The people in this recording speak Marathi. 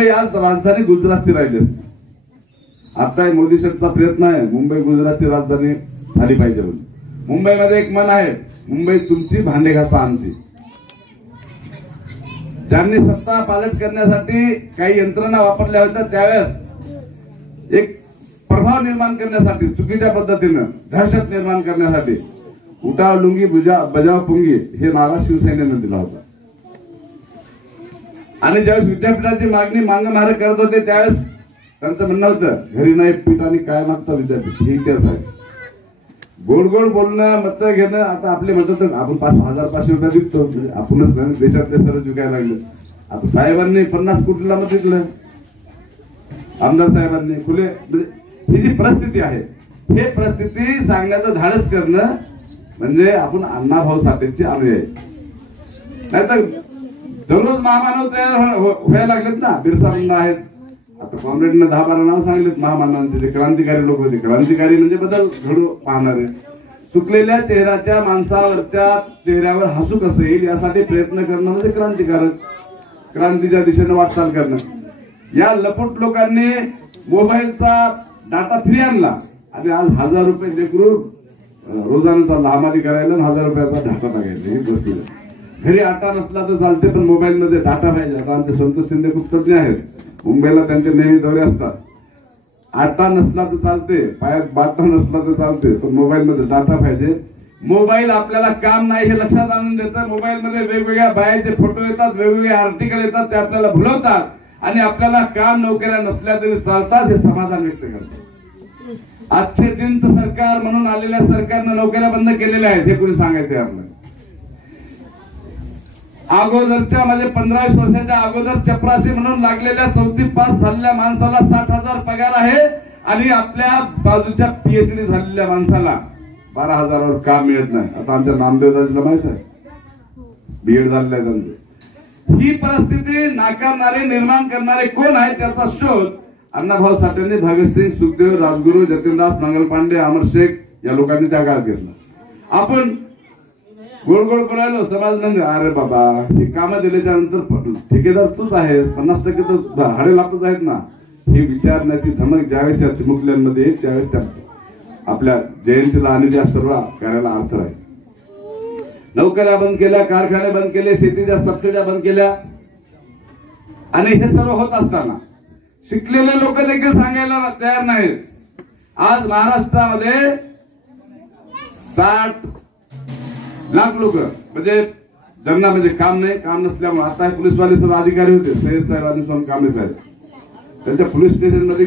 आज राजधानी गुजरातची राहिली असती. आता मोदी सरकारचा प्रयत्न आहे मुंबई गुजरातची राजधानी झाली पाहिजे म्हणून. मुंबईमध्ये एक मन आहे, मुंबई तुमची भांडे घासा आमची. ज्यांनी सत्ता पालट करण्यासाठी काही यंत्रणा वापरल्या होत्या त्यावेळेस एक प्रभाव निर्माण करण्यासाठी चुकीच्या पद्धतीनं दहशत निर्माण करण्यासाठी उठाव लुंगी बजाव पुंगी हे नारा शिवसेनेनं दिला होता. आणि ज्यावेळेस विद्यापीठाची मागणी मांग करत होते त्यावेळेस त्यांचं म्हणणं होतं घरी नाही पीठ आणि काय मागतं विद्यापीठ. हे इतिहास आहे. गोड गोड बोलणं मत घेणं. आता आपले म्हणतात आपण 5,000-500 रुपये विकतो आपणच देशातले सर्व विकायला लागले. आता साहेबांनी 50 कोटीला मत विकलं, आमदार साहेबांनी खुले. म्हणजे ही जी परिस्थिती आहे हे परिस्थिती सांगण्याचं धाडस करणं म्हणजे आपण अण्णाभाऊ साठेची अनुयायी. नाहीतर दररोज महामानव तयार व्हायला लागलेत ना. बिरसा मुंडा आहेत, आता कॉम्रेडनं 10-12 नाव सांगितलेत महामानवांचे. जे क्रांतिकारी लोक होते, क्रांतिकारी म्हणजे बदल घडू पाहणारे. चुकलेल्या चेहऱ्याच्या माणसावरच्या चेहऱ्यावर हसू कसं येईल यासाठी प्रयत्न करणं म्हणजे क्रांतिकारक, क्रांतीच्या दिशेने वाटचाल करणं. या लपूट लोकांनी मोबाईलचा डाटा फ्री आणला आणि आज 1000 रुपये लेकरू रोजाना लहामारी करायला 1000 रुपयाचा डाटा टाकायचा. ही गोष्ट घरी आटा नसला तर चालते पण मोबाईलमध्ये डाटा पाहिजे. आता आमचे संतोष शिंदे खूप तज्ञ आहेत, मुंबईला त्यांचे नेहमी दौरे असतात. आटा नसला तर चालते, पायात बाटा नसला तर चालते, पण मोबाईलमध्ये डाटा पाहिजे. मोबाईल आपल्याला काम नाही हे लक्षात आणून देतं. मोबाईलमध्ये वेगवेगळ्या बायाचे फोटो येतात, वेगवेगळे आर्टिकल येतात, ते आपल्याला भुलवतात आणि आपल्याला काम नोकऱ्या नसल्या तरी चालतात हे समाधान व्यक्त करतात. आजचे दिनचं सरकार म्हणून आलेल्या सरकारनं नोकऱ्या बंद केलेल्या आहेत हे कोणी सांगायचे आपल्याला. अगोदरच्या म्हणजे 15-20 वर्षाच्या अगोदर चपराशी म्हणून लागलेल्या 4थी पास झालेल्या माणसाला 60,000 पगार आहे आणि आपल्या बाजूच्या PhD झालेल्या माणसाला 12,000वर काम मिळत नाही. आता आमच्या नामदेवदाजीला माहित आहे, BEd झालेलं आहे त्यांचं. ही परिस्थिती नाकारणारे निर्माण करणारे कोण आहे त्याचा शोध अण्णाभाऊ साठेंनी भगतसिंग, सुखदेव, राजगुरू, जतीनदास, मंगल पांडे, अमर शेख या लोकांनी त्या काळात घेतला. आपण गोड गोड बोलायलो समाज म्हणजे अरे बाबा हे कामं दिल्याच्या नंतर ठेकेदार तूच आहे, 50% तर हाडे लागतच आहेत ना. हे विचारण्याची धमक ज्यावेळेस या चिमुकल्यांमध्ये येईल त्यावेळेस त्या आपल्या जयंतीला आणि त्या सर्व कार्याला अर्थ आहे. नोकऱ्या बंद केल्या, कारखाने बंद केले, शेतीच्या सबसिड्या बंद केल्या आणि हे सर्व होत असताना शिकलेले लोक देखील सांगायला तयार नाहीत. आज महाराष्ट्रामध्ये 60 लाख लोक म्हणजे ज्यांना म्हणजे काम नाही, काम नसल्यामुळे आता पोलीसवाले सर्व अधिकारी होते, सय्यद साहेब आणि कांबळे साहेब त्यांच्या पोलीस स्टेशन मध्ये